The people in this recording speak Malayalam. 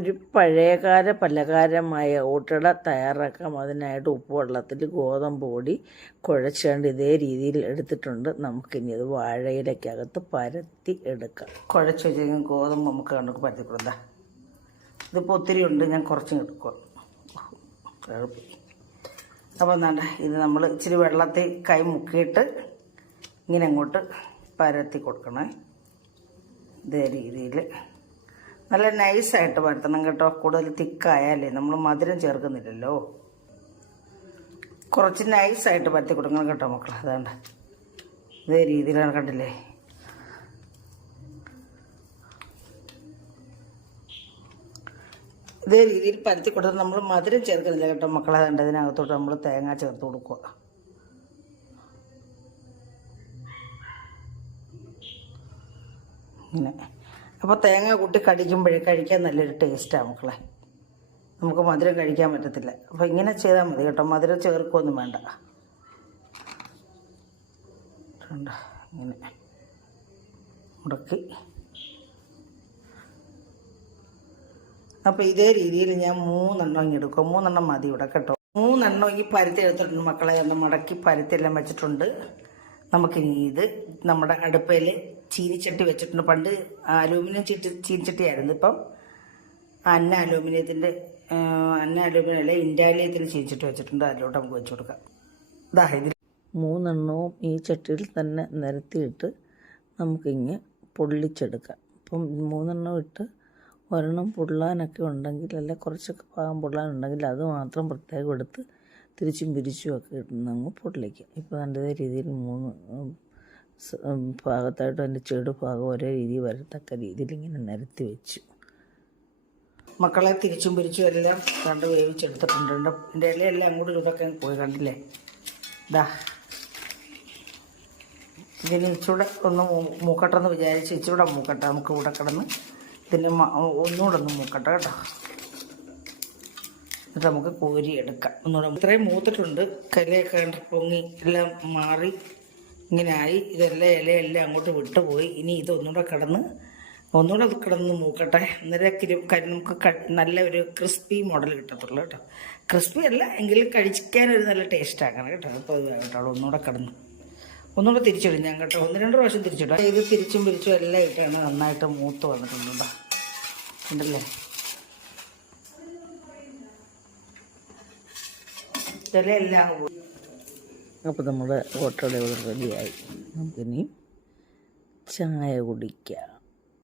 ഒരു പഴയകാല പലകാരമായ ഓട്ടട തയ്യാറാക്കാം. അതിനായിട്ട് ഉപ്പ് വെള്ളത്തിൽ ഗോതമ്പ് പൊടി കുഴച്ചുകൊണ്ട് ഇതേ രീതിയിൽ എടുത്തിട്ടുണ്ട്. നമുക്കിനി അത് വാഴയിലക്കകത്ത് പരത്തി എടുക്കാം. കുഴച്ച് വെച്ചെങ്കിൽ ഗോതമ്പ് നമുക്ക് കണ്ടു പരത്തി കൊടുക്കാം. ഇതിപ്പോൾ ഒത്തിരി ഉണ്ട് ഞാൻ കുറച്ചും എടുക്കുക അപ്പോൾ എന്താണ്ട് ഇത് നമ്മൾ ഇച്ചിരി വെള്ളത്തിൽ കൈ മുക്കിയിട്ട് ഇങ്ങനെ അങ്ങോട്ട് പരത്തി കൊടുക്കണേ. ഇതേ രീതിയിൽ നല്ല നൈസായിട്ട് പരത്തണം കേട്ടോ. കൂടുതൽ തിക്കായാലേ നമ്മൾ മധുരം ചേർക്കുന്നില്ലല്ലോ. കുറച്ച് നൈസായിട്ട് പരത്തി കൊടുക്കണം കേട്ടോ മക്കൾ അതുകൊണ്ട് ഇതേ രീതിയിലാണ് കണ്ടില്ലേ? ഇതേ രീതിയിൽ പരത്തി കൊടുത്താൽ നമ്മൾ മധുരം ചേർക്കുന്നില്ല കേട്ടോ മക്കളെ. അതുകൊണ്ട് അതിനകത്തോട്ട് നമ്മൾ തേങ്ങ ചേർത്ത് കൊടുക്കുക. ഇങ്ങനെ. അപ്പോൾ തേങ്ങ കൂട്ടി കടിക്കുമ്പോഴേ കഴിക്കാൻ നല്ലൊരു ടേസ്റ്റാണ് മക്കളെ. നമുക്ക് മധുരം കഴിക്കാൻ പറ്റത്തില്ല. അപ്പോൾ ഇങ്ങനെ ചെയ്താൽ മതി കേട്ടോ. മധുരം ചേർക്കൊന്നും വേണ്ട? ഇങ്ങനെ. മുടക്കി അപ്പോൾ ഇതേ രീതിയിൽ ഞാൻ മൂന്നെണ്ണം ഇങ്ങനെ എടുക്കും. മൂന്നെണ്ണം മതി ഇവിടെ കേട്ടോ. മൂന്നെണ്ണം ഈ പരുത്തി എടുത്തിട്ടുണ്ട് മക്കളെ. ഒന്ന് മടക്കി പരുത്തിയെല്ലാം വെച്ചിട്ടുണ്ട്. നമുക്കിനി ഇത് നമ്മുടെ അടുപ്പയിൽ ചീനിച്ചട്ടി വെച്ചിട്ടുണ്ട്. പണ്ട് അലൂമിനിയം ചീട്ടി ചീനിച്ചട്ടിയായിരുന്നു. ഇപ്പം അന്ന അലൂമിനിയത്തിന്റെ അന്ന അലൂമിനിയം അല്ലെ ഇൻഡാലിയത്തിൽ ചീനിച്ചട്ടി വെച്ചിട്ടുണ്ട്. അതിലോട്ട് നമുക്ക് വെച്ച് കൊടുക്കാം. ഇതാ ഇതിൽ മൂന്നെണ്ണവും ഈ ചട്ടിയിൽ തന്നെ നിരത്തിയിട്ട് നമുക്കിങ്ങ് പൊള്ളിച്ചെടുക്കാം. അപ്പം മൂന്നെണ്ണം ഇട്ട് ഒരെണ്ണം പൊള്ളാനൊക്കെ ഉണ്ടെങ്കിൽ അല്ലെ കുറച്ചൊക്കെ പാകം പൊള്ളാനുണ്ടെങ്കിൽ അത് മാത്രം പ്രത്യേകം എടുത്ത് തിരിച്ചും പിരിച്ചും ഒക്കെ ഇടുന്നങ്ങ് പൊള്ളിക്കുക ഇപ്പോൾ നല്ലതേ രീതിയിൽ മൂന്ന് ഭാഗത്തായിട്ട് അതിന്റെ ചെടു ഭാഗം ഒരേ രീതിയിൽ വരത്തക്ക രീതിയിൽ ഇങ്ങനെ നിരത്തി വെച്ചു. മക്കളെ തിരിച്ചും പിരിച്ചും എല്ലാം കണ്ട് വേവിച്ചെടുത്തിട്ടുണ്ട്. എന്റെ ഇലയെല്ലാം അങ്ങോട്ടും ഇതൊക്കെ പോയി കണ്ടില്ലേ? ഇതാ ഇതിന് ഇച്ചിരൂടെ ഒന്ന് മൂക്കട്ടെന്ന് വിചാരിച്ച് ഇച്ചിരൂടെ മൂക്കട്ടെ. നമുക്ക് ഇവിടെ കിടന്ന് ഇതിന് ഒന്നുകൂടെ ഒന്ന് മൂക്കട്ടെ കേട്ടോ. എന്നിട്ട് നമുക്ക് കോരി എടുക്കാം. ഒന്നുകൂടെ ഇത്രയും മൂത്തിട്ടുണ്ട്. കലയൊക്കെ പൊങ്ങി എല്ലാം മാറി ഇങ്ങനെ ആയി ഇതെല്ലാം ഇലയെല്ലാം അങ്ങോട്ട് വിട്ടുപോയി. ഇനി ഇതൊന്നുകൂടെ കിടന്ന് ഒന്നുകൂടെ അത് കിടന്ന് മൂക്കട്ടെ അന്നേരം കിരി നമുക്ക് നല്ല ഒരു ക്രിസ്പി മോഡൽ കിട്ടത്തുള്ളൂ കേട്ടോ. ക്രിസ്പി അല്ല എങ്കിലും കഴിക്കാൻ ഒരു നല്ല ടേസ്റ്റ് ആക്കണം കേട്ടോ. അപ്പോൾ ഇത് കേട്ടോ ഒന്നുകൂടെ കിടന്ന്. ഒന്നുകൂടെ തിരിച്ചിടും ഞാൻ കേട്ടോ. ഒന്ന് രണ്ട് പ്രാവശ്യം തിരിച്ചിടാം. ഇത് തിരിച്ചും പിരിച്ചും എല്ലാം ഇട്ടാണ് നന്നായിട്ട് മൂത്ത് വന്നിട്ടുണ്ട്. ഉണ്ടല്ലേ ഇതെല്ലാം പോയി അപ്പോൾ നമ്മുടെ ഓട്ടോടെ റെഡിയായി നമുക്കിനി ചായ കുടിക്കാം.